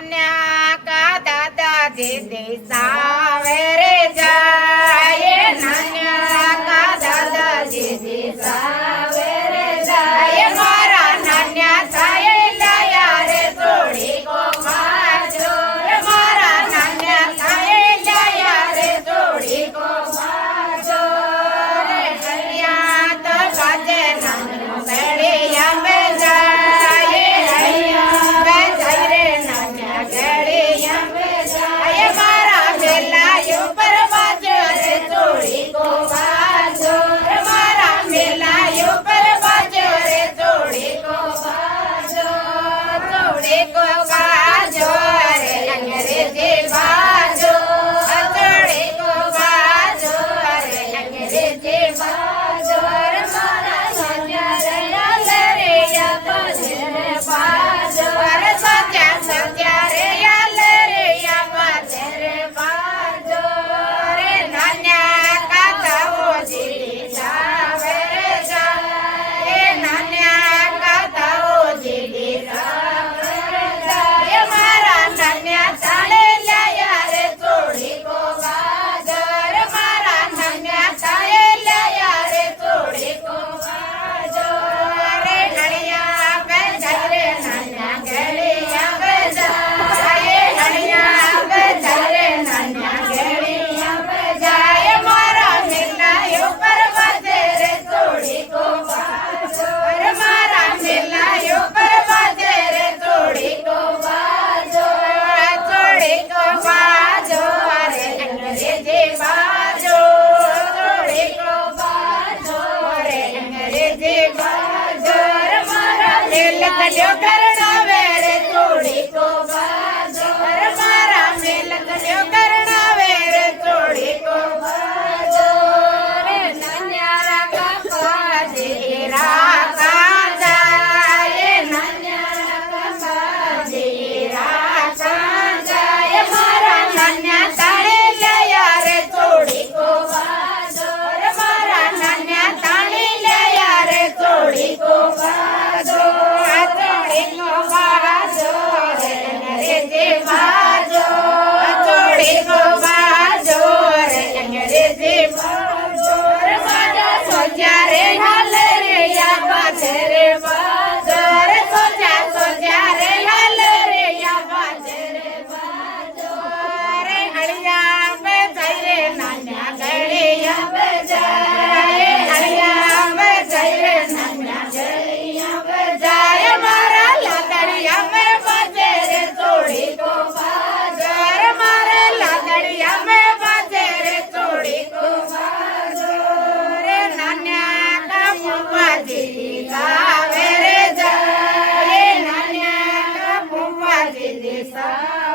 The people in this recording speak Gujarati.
નાન્યા કા દાદાજી દિશાવે રે જાય નાન્યા કા દાદાજી દિશાવે રે જાય મારા નાન્યા થાય લયા રે થોડી કો માજો મારા નાન્યા થાય લયા રે થોડી કો માજો રે હૈયા તો બાજે નાનો બેડિયા મે જાય હૈયા મે જાય રે નાન્યા બેડિયા મે જાય મારા મેલા ઉપર બાજો રે થોડી કો બાજો મારા મેલા ઉપર બાજો રે થોડી કો બાજો થોડી કો બાજો રે અંગ્રેજી બાજો થોડી કો બાજો રે અંગ્રેજી બાજો મારા સોન્યા રે રે યા બાજો રે બાજો રે સોન્યા રે યા રે યા બાજો રે બાજો રે નાન્યા કાકાઓ જી જાવે રે જાય નાન્યા કાકાઓ જી જાવે રે જાય મારા નાન્યા ચાલે લયા રે થોડી કો બાજર મારા નાન્યા ચાલે લયા રે થોડી કો બાજર રે હણિયા બે જાય રે નાન્યા ઘડિયા બે જાય હણિયા બે જાય રે નાન્યા ઘડિયા બે જાય મારા મેલા ઉપર બાજે રે થોડી કો બાજર મારા મેલા ઉપર બાજે રે થોડી કો બાજો થોડી કો બાજો રે અંગ્રેજી બાજો થોડી કો બાજો રે અંગ્રેજી બાજો મારા મેલ કલ્યો કરણાવે રે થોડી કો બાજો મારા મેલ કલ્યો કરણાવે રે થોડી કો બાજો રે નાન્યા કાકા જી રાકા જાય નાન્યા કાકા જી રાકા જાય મારા નાન્યા તાળે લયા રે થોડી કો બાજો મારા નાન્યા તાળે લયા રે થોડી કો બાજો થોડી કો બાજો રે અંગ્રેજી બાજો થોડી કો બાજો રે અંગ્રેજી બાજો મારા સોજા રે હાલ રે યા બાજે રે બાજો રે સોજા રે હાલ રે યા બાજે રે બાજો રે હળિયા બે જાય રે નાન્યા ઘડિયા બે જાય હળિયા બે જાય રે નાન્યા ઘડિયા બે જાય મારા લાકડિયા મે બાજે રે થોડી કો બાજર મારે લાકડિયા મે બાજે રે થોડી કો બાજો રે નાન્યા કા મુવાજી ગાવે રે જાય નાન્યા કા મુવાજી દિશા